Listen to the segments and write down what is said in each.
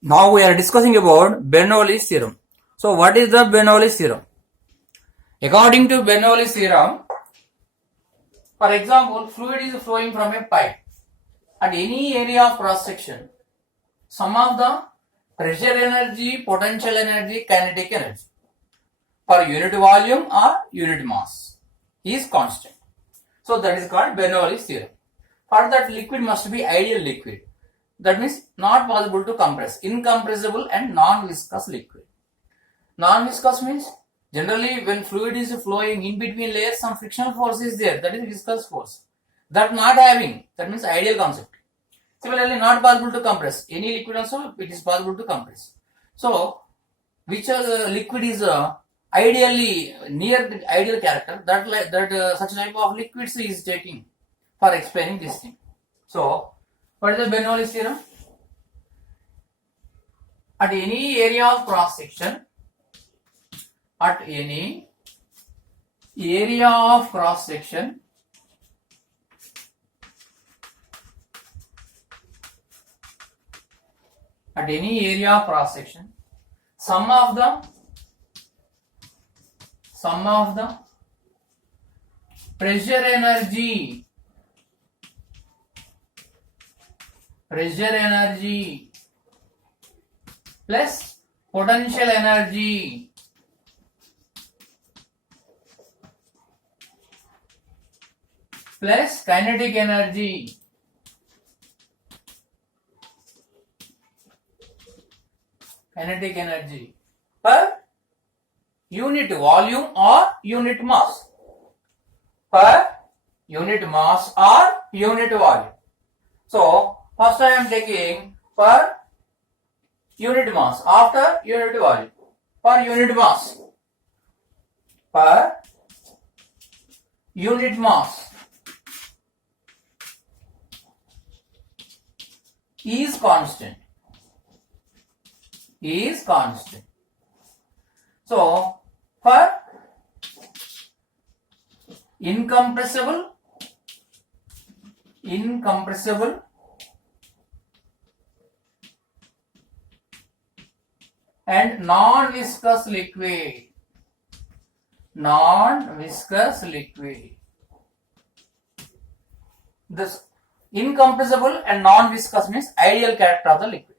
Now we are discussing about Bernoulli's theorem. So what is the Bernoulli's theorem? According to Bernoulli's theorem, for example, fluid is flowing from a pipe at any area of cross section. Sum of the pressure energy, potential energy, kinetic energy per unit volume or unit mass is constant. So that is called Bernoulli's theorem. For that, liquid must be ideal liquid. That means not possible to compress, incompressible and non-viscous liquid. Non-viscous means generally when fluid is flowing in between layers, some frictional force is there, that is viscous force. That not having, that means ideal concept. Similarly, not possible to compress. Any liquid also it is possible to compress. So, which liquid is ideally near the ideal character, that such type of liquids is taking for explaining this thing. So, what is the Bernoulli's theorem? At any area of cross section, at any area of cross section, at any area of cross section, sum of the pressure energy plus potential energy plus kinetic energy per unit volume or unit mass. Per unit mass or unit volume. So, first I am taking per unit mass, after unit volume. Per unit mass. Per unit mass is constant. So, for incompressible and non-viscous liquid. This incompressible and non-viscous means ideal character of the liquid.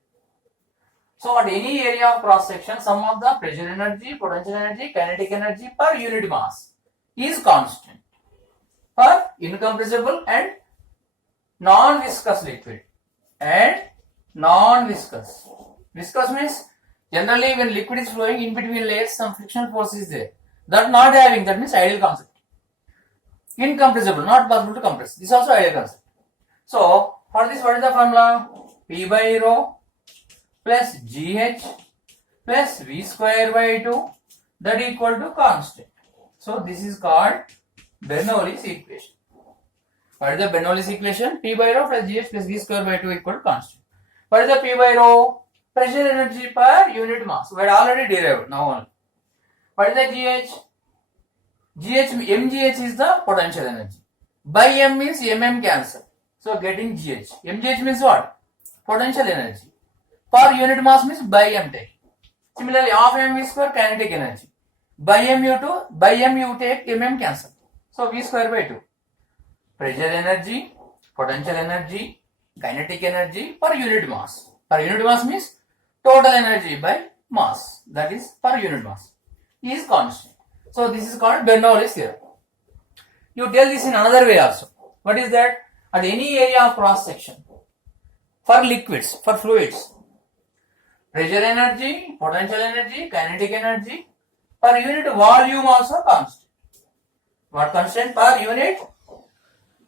So at any area of cross section, sum of the pressure energy, potential energy, kinetic energy per unit mass is constant for incompressible and non-viscous liquid. And non-viscous. Viscous means generally when liquid is flowing in between layers, some frictional force is there. That not having, that means ideal concept. Incompressible, not possible to compress. This is also ideal concept. So for this, what is the formula? P by rho plus GH plus V square by 2 that equal to constant. So this is called Bernoulli's equation. What is the Bernoulli's equation? P by rho plus GH plus V square by 2 equal to constant. What is the P by rho? Pressure energy per unit mass. We had already derived now only. What is the GH? MGH is the potential energy. By M means MM cancel. So getting GH. MGH means what? Potential energy. Per unit mass means by M take. Similarly, half mv square kinetic energy. By M you take mm cancel. So V square by 2. Pressure energy, potential energy, kinetic energy per unit mass. Per unit mass means total energy by mass. That is per unit mass. Is constant. So this is called Bernoulli's theorem. You tell this in another way also. What is that? At any area of cross section, for liquids, for fluids, pressure energy, potential energy, kinetic energy per unit volume also constant. What constant? Per unit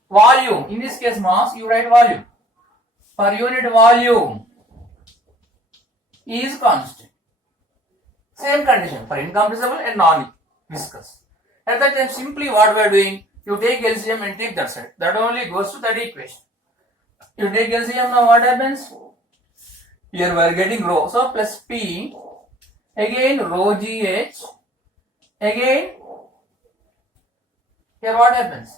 volume. In this case mass, you write volume. Per unit volume is constant. Same condition for incompressible and non-viscous. At that time, simply what we are doing, you take LCM and take that side. That only goes to that equation. You take LCM, now what happens? Here we are getting rho. So plus P, again rho GH, again here what happens?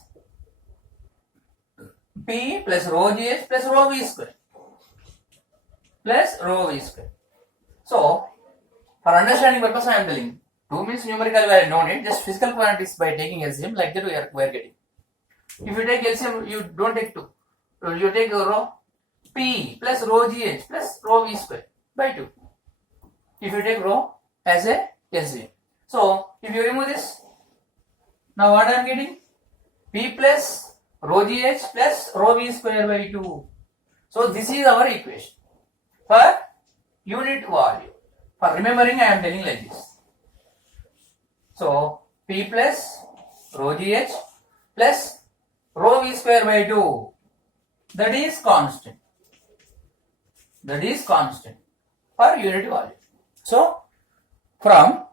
P plus rho GH plus rho V square. Plus rho V square. So, for understanding purpose, I am telling 2 means numerical value, no need, just physical quantities by taking LCM, like that we are getting. If you take LCM, you don't take 2. You take rho P plus rho GH plus rho V square by 2. If you take rho as a LCM. So, if you remove this, now what I am getting? P plus rho GH plus rho V square by 2. So, this is our equation for unit volume. For remembering, I am telling like this. So, P plus rho GH plus rho V square by 2. That is constant. That is constant for unit volume. So, from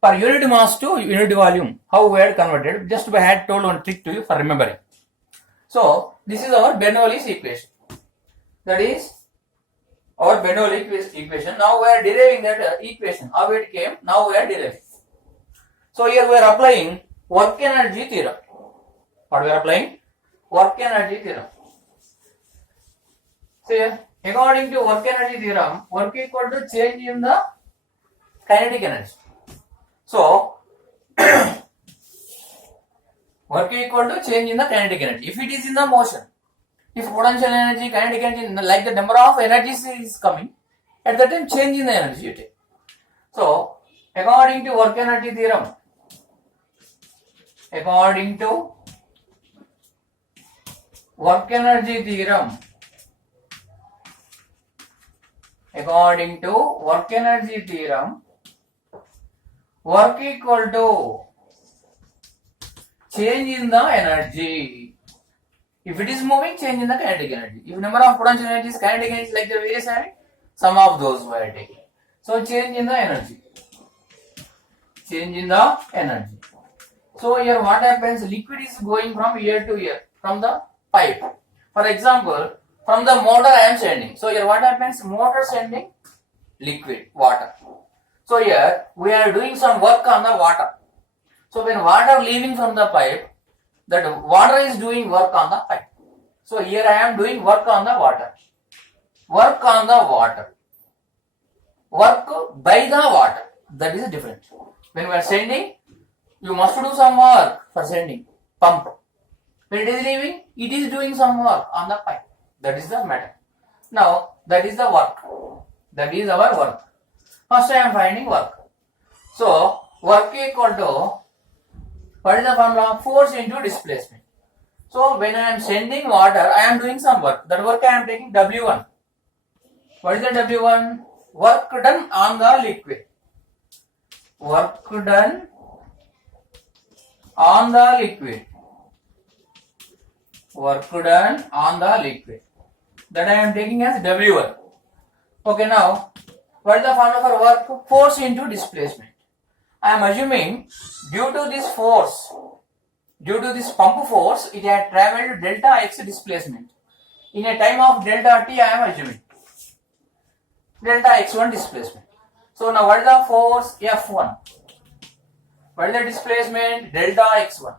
for unit mass to unit volume, how we had converted, just I had told one trick to you for remembering. So, this is our Bernoulli's equation. That is our Bernoulli equation. Now we are deriving that equation. How it came, now we are deriving. So, here we are applying work energy theorem. What we are applying? Work energy theorem. So, here, according to work energy theorem, work equal to change in the kinetic energy. So, work equal to change in the kinetic energy. If it is in the motion, if potential energy, kinetic energy, like the number of energies is coming, at that time change in the energy you take. So, according to work energy theorem, according to work energy theorem, according to work energy theorem, work equal to change in the energy. If it is moving, change in the kinetic energy. If number of potential energies, kinetic energy, like the various energy, sum of those we are taking. So change in the energy. Change in the energy. So here what happens? Liquid is going from ear to ear, from the pipe. For example, from the motor I am sending. So here what happens? Motor sending liquid, water. So here we are doing some work on the water. So when water leaving from the pipe, that water is doing work on the pipe. So here I am doing work on the water. Work on the water. Work by the water. That is different. When we are sending, you must do some work for sending. Pump. When it is leaving, it is doing some work on the pipe. That is the matter. Now, that is the work. That is our work. First I am finding work. So, work equal to, what is the formula? Force into displacement. So, when I am sending water, I am doing some work. That work I am taking W1. What is the W1? Work done on the liquid. Work done on the liquid. Work done on the liquid. That I am taking as W1. Okay, now, what is the formula for work? Force into displacement. I am assuming due to this force, due to this pump force, it had traveled delta x displacement. In a time of delta t, I am assuming delta x1 displacement. So now what is the force? F1. What is the displacement? Delta x1.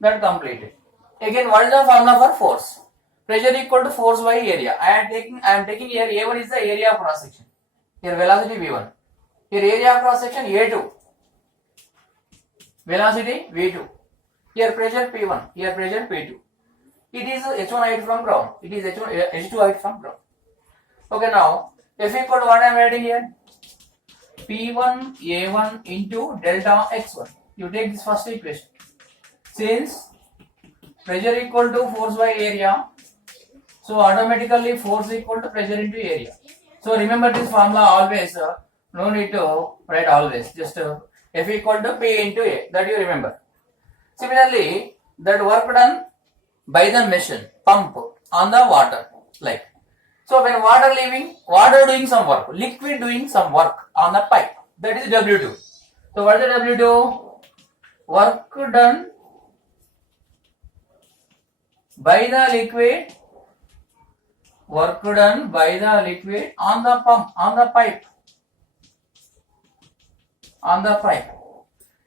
That completed. Again, what is the formula for force? Pressure equal to force by area. I am taking here A1 is the area of cross section. Here velocity V1. Here area of cross section A2. Velocity V2. Here pressure P1. Here pressure P2. It is H1 height from ground. It is H2 height from ground. Okay, now F equal to what I am writing here? P1 A1 into delta x1. You take this first equation. Since pressure equal to force by area, so automatically force equal to pressure into area. So remember this formula always. No need to write always. Just F equal to P into A. That you remember. Similarly, that work done by the machine, pump on the water. Like. So when water leaving, water doing some work, liquid doing some work on the pipe. That is W2. So what is the W2? Work done by the liquid. Work done by the liquid on the pump, on the pipe. On the pipe.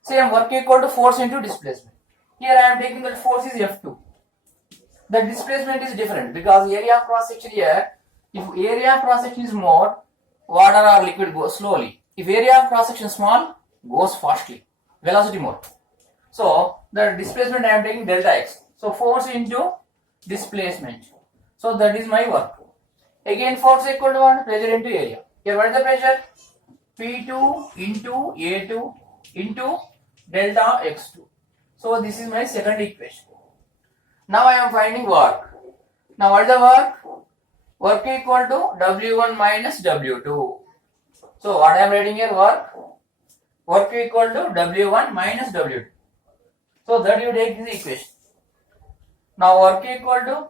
Same work equal to force into displacement. Here I am taking that force is F2. The displacement is different because area of cross section here If area of cross section is more, water or liquid goes slowly. If area of cross section small, goes fastly. Velocity more. So the displacement I am taking delta x. So force into displacement. So that is my work. Again force equal to what? Pressure into area. Here what is the pressure? P2 into A2 into delta x2. So this is my second equation. Now I am finding work. Now what is the work? Work equal to W1 minus W2. So what I am writing here? Work equal to W1 minus W2. So that you take this equation. Now work equal to,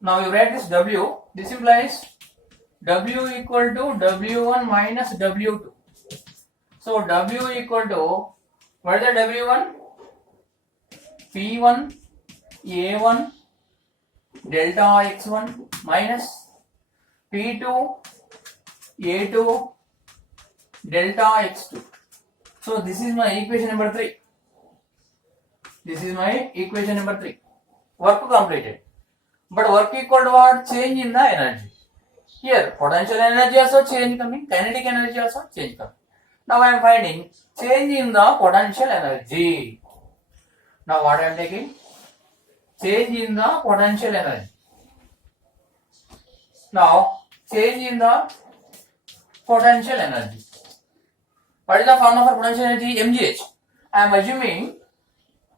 now you write this W, this implies W equal to W1 minus W2. So W equal to, what is the W1? P1 A1 delta x1 minus P2 A2 delta x2. So this is my equation number 3. This is my equation number 3. Work completed. But work equal to what? Change in the energy. Here potential energy also change coming, kinetic energy also change coming. Now I am finding change in the potential energy. Now what I am taking? Change in the potential energy. Now change in the potential energy. What is the formula for potential energy? mgh. I am assuming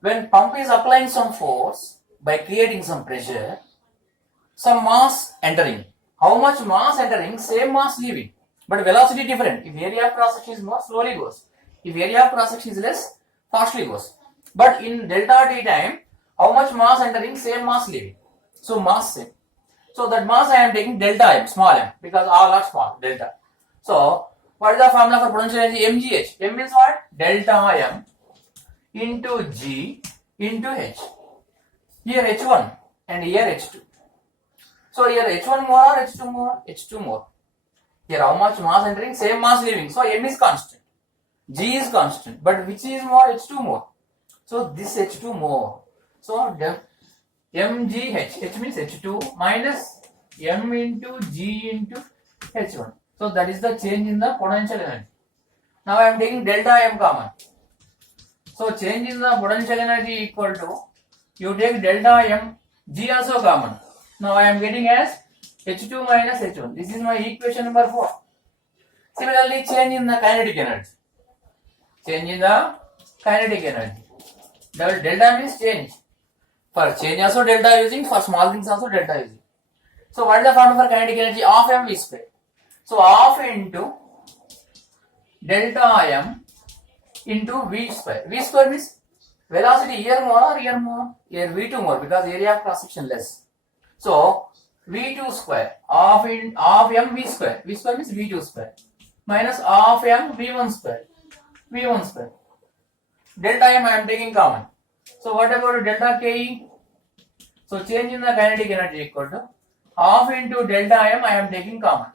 when pump is applying some force by creating some pressure, some mass entering. How much mass entering? Same mass leaving, but velocity different. If area of cross section is more, slowly goes. If area of cross section is less, fastly goes. But in delta t time, how much mass entering? Same mass leaving. So mass same. So that mass I am taking delta m, small m, because all are small, delta. So what is the formula for potential energy? mgh. M means what? Delta m into g into h. Here h1 and here h2. So here h1 more or h2 more? H2 more. Here how much mass entering? Same mass leaving. So m is constant. G is constant. But which is more? H2 more. So this H2 more. So mgh. H means H2 minus m into g into h1. So that is the change in the potential energy. Now I am taking delta m common. So change in the potential energy equal to, you take delta m, g also common. Now I am getting as H2 minus H1. This is my equation number 4. Similarly, change in the kinetic energy. Change in the kinetic energy. Delta means change. For change also delta using, for small things also delta using. So what is the formula for kinetic energy? Half mv square. So half into delta m into v square. V square means velocity here more or here more? Here v2 more, because area of cross section less. So v2 square half mv square. V square means v2 square minus half m v1 square. V1 square. Delta m I am taking common. So what about delta ke? So change in the kinetic energy equal to half into delta m I am taking common.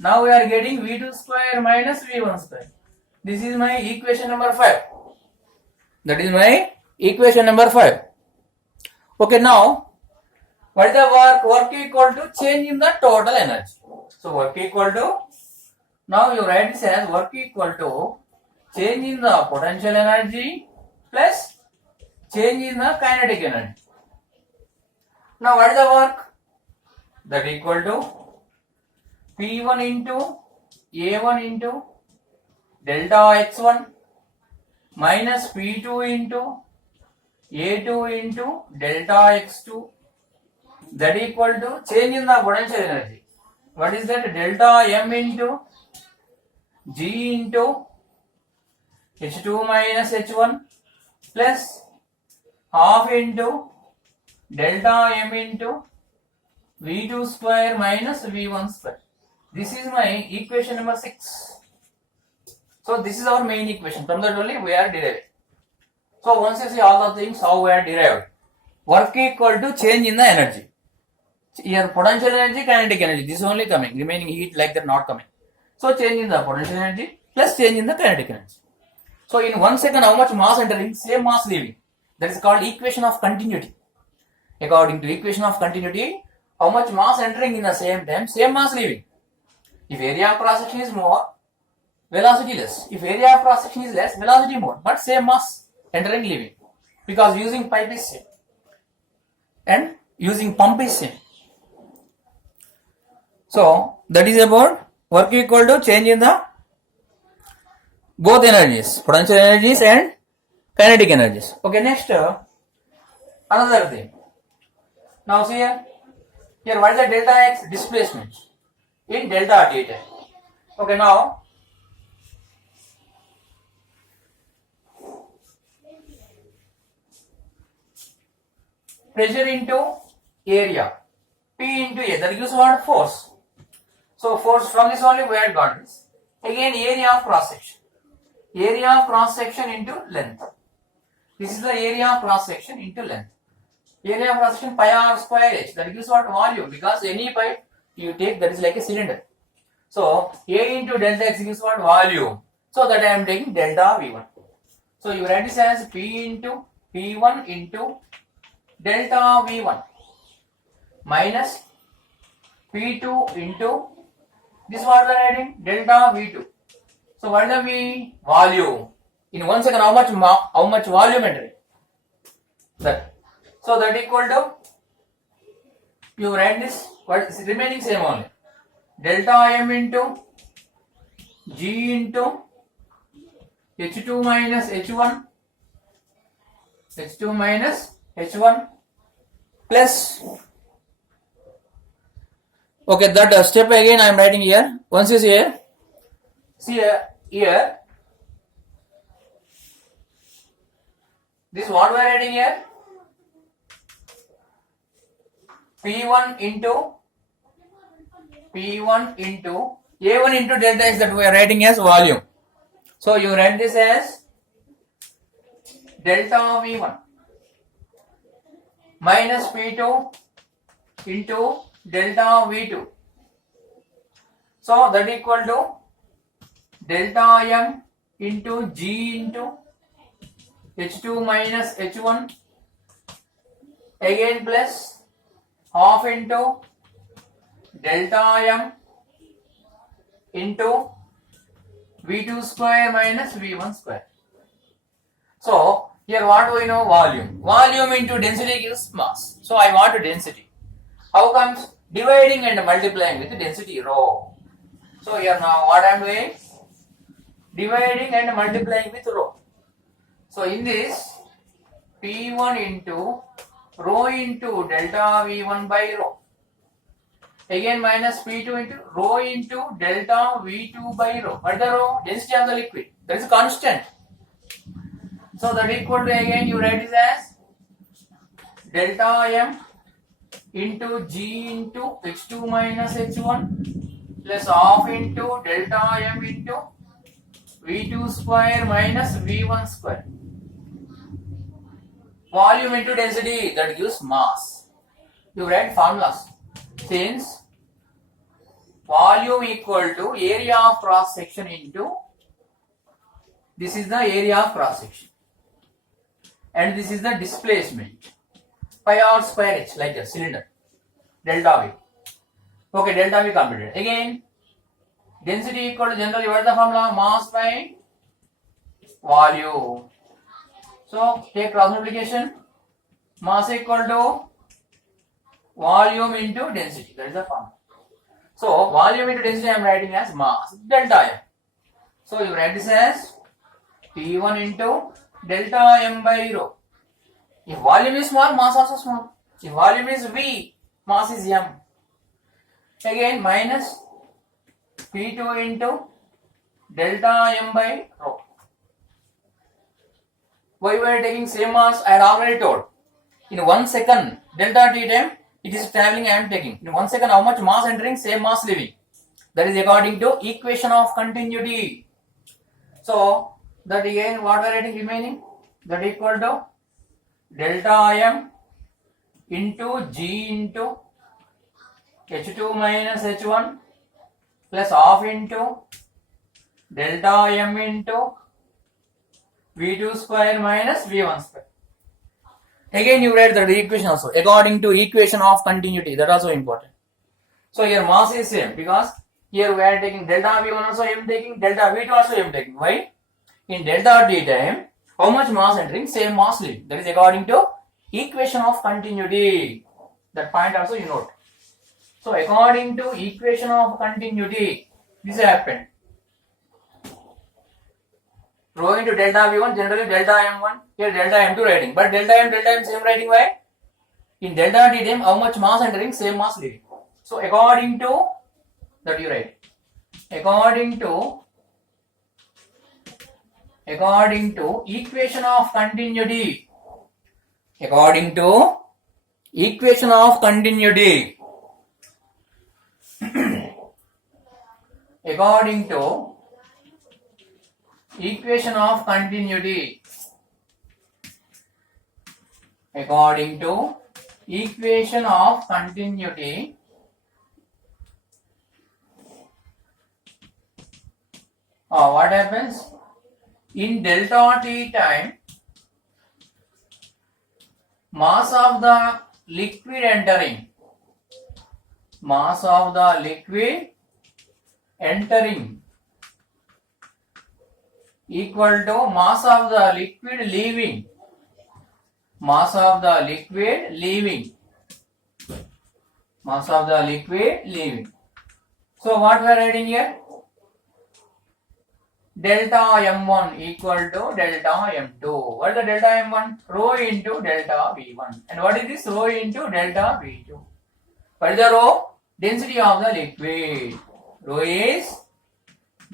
Now we are getting v2 square minus v1 square. This is my equation number 5. That is my equation number 5. Okay, now what is the work? Work equal to change in the total energy. So work equal to, now you write this as work equal to change in the potential energy plus change in the kinetic energy. Now what is the work? That equal to P1 into A1 into delta x1 minus P2 into A2 into delta x2, that equal to change in the potential energy. What is that? Delta m into g into h2 minus h1 plus half into delta m into v2 square minus v1 square. This is my equation number 6. So this is our main equation. From that only we are deriving. So once you see all the things how we are derived, work equal to change in the energy. Here potential energy, kinetic energy, this is only coming. Remaining heat like that not coming. So change in the potential energy plus change in the kinetic energy. So in 1 second how much mass entering, same mass leaving. That is called equation of continuity. According to equation of continuity, how much mass entering in the same time, same mass leaving. If area of cross section is more, velocity less. If area of cross section is less, velocity more. But same mass entering leaving. Because using pipe is same. And using pump is same. So that is about work equal to change in the both energies, potential energies and kinetic energies. Okay, next another thing. Now see here what is the delta x displacement in delta t time. Okay, now pressure into area, P into A, that gives what? Force. So force, from this only we had got this. Again area of cross section. Area of cross section into length. This is the area of cross section into length. Area of cross section pi r square h, that gives what? Volume, because any pipe you take that is like a cylinder. So A into delta x gives what? Volume. So that I am taking delta V1. So you write this as P into P1 into delta V1 minus P2 into this what we are writing? Delta V2. So what is the V? Volume. In 1 second, how much volume entering? That. So that equal to, you write this, what is remaining same only. Delta M into G into H2 minus H1, H2 minus H1 plus, okay, that step again I am writing here. Once is here, see here, this what we are writing here, P1 into A1 into delta x, that we are writing as volume. So you write this as delta V1 minus P2 into delta V2. So that equal to delta M into G into H2 minus H1 again plus half into delta M into V2 square minus V1 square. So here what do we know? Volume. Volume into density gives mass. So I want density. How comes? Dividing and multiplying with density rho. So here now what I am doing? Dividing and multiplying with rho. So in this, P1 into rho into delta V1 by rho. Again minus P2 into rho into delta V2 by rho. What is the rho? Density of the liquid. That is a constant. So that equal to, again you write this as delta M into G into H2 minus H1 plus half into delta M into V2 square minus V1 square. Volume into density, that gives mass. You write formulas. Since volume equal to area of cross section into, this is the area of cross section and this is the displacement, pi r square h, like a cylinder, delta V. Okay, delta V completed. Again density equal to, generally what is the formula? Mass by volume. So take cross multiplication, mass equal to volume into density, that is the formula. So volume into density I am writing as mass, delta M. So you write this as P1 into delta M by rho. If volume is small, mass also small. If volume is V, mass is M. Again minus P2 into delta M by rho. Why we are taking same mass? I had already told. In 1 second, delta t time, it is traveling, I am taking. In 1 second, how much mass entering, same mass leaving. That is according to equation of continuity. So, that again, what we are writing remaining? That equal to delta M into G into H2 minus H1 plus half into delta M into V2 square minus V1 square. Again you write the equation also according to equation of continuity. That also important. So here mass is same because here we are taking delta V1 also I am taking, delta V2 also I am taking. Why? In delta t time, how much mass entering, same mass leaving. That is according to equation of continuity. That point also you note. So according to equation of continuity, this happened. Rho into delta V1, generally delta M1, here delta M2 writing. But delta M same writing. Why? In delta t time, how much mass entering, same mass leaving. So according to that you write. According to equation of continuity. According to equation of continuity. According to equation of continuity. According to equation of continuity. What happens? In delta t time, mass of the liquid entering equal to mass of the liquid leaving. Mass of the liquid leaving. So what we are writing here? Delta M1 equal to delta M2. What is the delta M1? Rho into delta V1. And what is this? Rho into delta V2. What is the rho? Density of the liquid. Rho is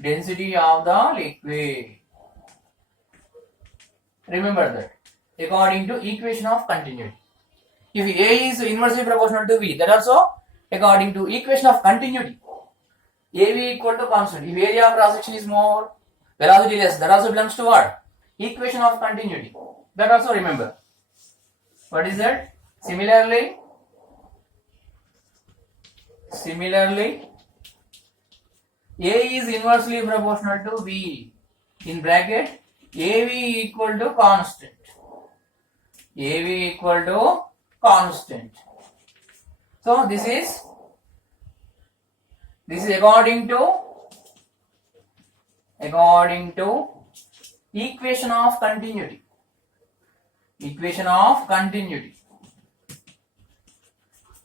density of the liquid. Remember that. According to equation of continuity. If A is inversely proportional to V, that also according to equation of continuity. AV equal to constant. If area of cross section is more, velocity less, that also belongs to what? Equation of continuity. That also remember. What is that? Similarly, A is inversely proportional to V. In bracket, AV equal to constant. So this is according to equation of continuity.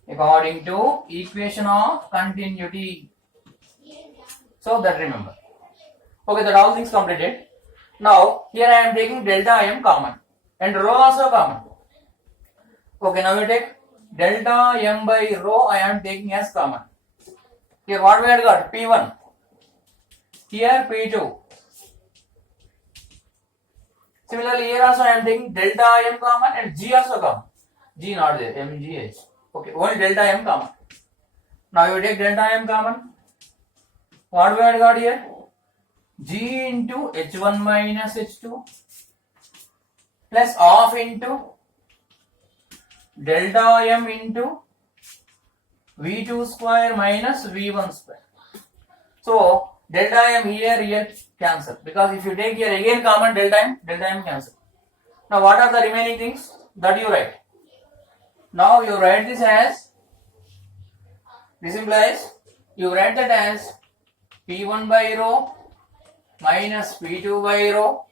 According to equation of continuity. So that remember. Okay, that all things completed. Now here I am taking delta M common and rho also common. Okay, now we take delta M by rho I am taking as common. Here what we had got? P1. Here P2. Similarly here also I am taking delta M common and G also common. G not there, MGH. Okay, only delta M common. Now you take delta M common. What we had got here? G into H1 minus H2 plus half into delta M into V2 square minus V1 square. So delta M here cancel, because if you take here again common delta M cancel. Now what are the remaining things that you write? Now you write this implies you write that as P1 by rho minus P2 by rho,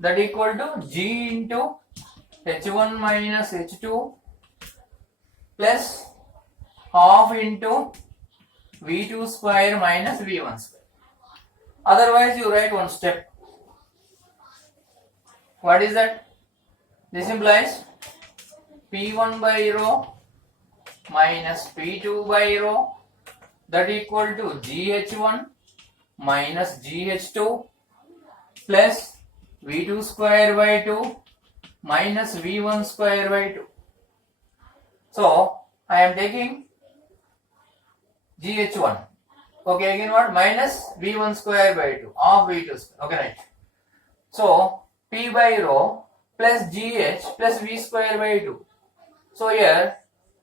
that equal to G into H1 minus H2 plus half into V2 square minus V1 square. Otherwise you write one step. What is that? This implies P1 by rho minus P2 by rho, that equal to GH1 minus GH2 plus V2 square by 2 minus V1 square by 2. So I am taking GH1. Okay, again what? Minus V1 square by 2 of V2 square. Okay, right. So P by rho plus GH plus V square by 2. So here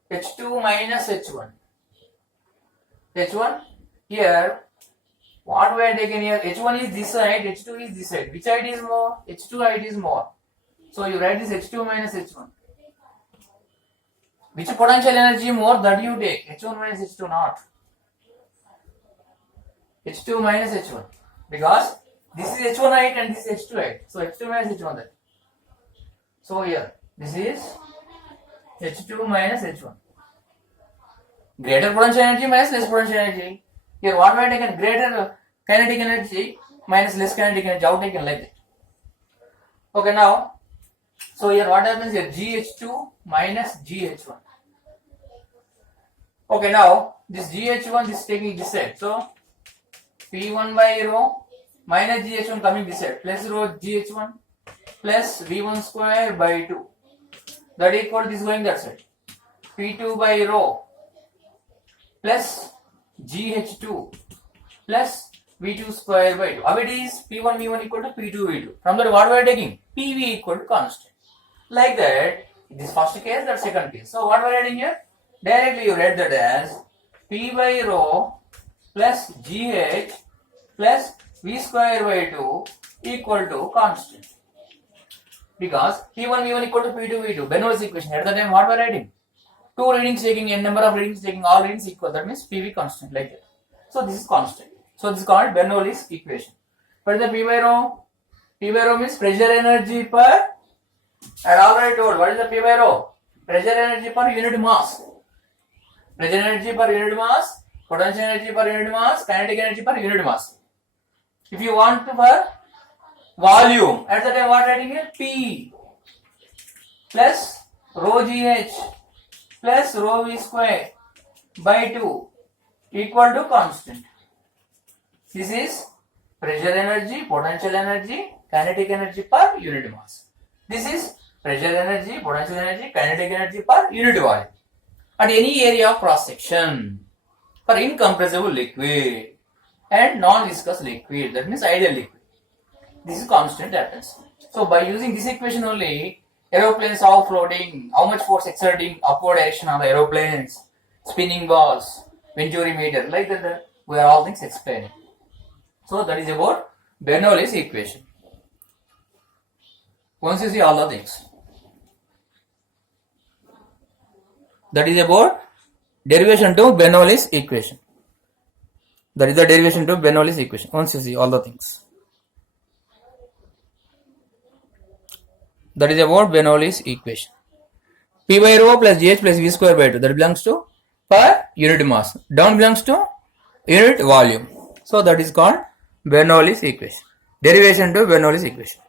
H2 minus H1. H1 here, what we are taking here? H1 is this side, H2 is this side. Which side is more? H2 side is more. So you write this H2 minus H1. Which potential energy more that you take? H1 minus H2 not. H2 minus H1. Because this is H1 height and this is H2 height. So H2 minus H1 that. So here, this is H2 minus H1. Greater potential energy minus less potential energy. Here what we have taken? Greater kinetic energy minus less kinetic energy. Out taken like that. Okay, now, so here what happens here? GH2 minus GH1. Okay, now this GH1 this is taking this side. So P1 by rho minus GH1 coming this side plus rho GH1 plus V1 square by 2. That equal to this going that side. P2 by rho plus GH2 plus V2 square by 2. How it is? P1 V1 equal to P2 V2. From that what we are taking? PV equal to constant. Like that, this first case, that second case. So what we are adding here? Directly you read that as P by rho plus GH plus V square by 2 equal to constant. Because P1 V1 equal to P2 V2. Bernoulli's equation. At the time what we are writing? Two readings taking, n number of readings taking, all readings equal. That means PV constant like that. So this is constant. So this is called Bernoulli's equation. What is the P by rho? P by rho means pressure energy per. And already told what is the P by rho? Pressure energy per unit mass. Pressure energy per unit mass, potential energy per unit mass, kinetic energy per unit mass. If you want to for volume, at the time what writing here? P plus rho GH plus rho V square by 2 equal to constant. This is pressure energy, potential energy, kinetic energy per unit mass. This is pressure energy, potential energy, kinetic energy per unit volume at any area of cross section for incompressible liquid and non-viscous liquid, that means ideal liquid. This is constant happens. So by using this equation only, aeroplanes are floating, how much force exerting upward direction on the aeroplanes, spinning balls, Venturi meter, like that we are all things explaining. So that is about Bernoulli's equation. Once you see all the things. That is about derivation to Bernoulli's equation. That is the derivation to Bernoulli's equation. Once you see all the things. That is about Bernoulli's equation. P by rho plus GH plus V square by 2. That belongs to per unit mass. Down belongs to unit volume. So that is called Bernoulli's equation. Derivation to Bernoulli's equation.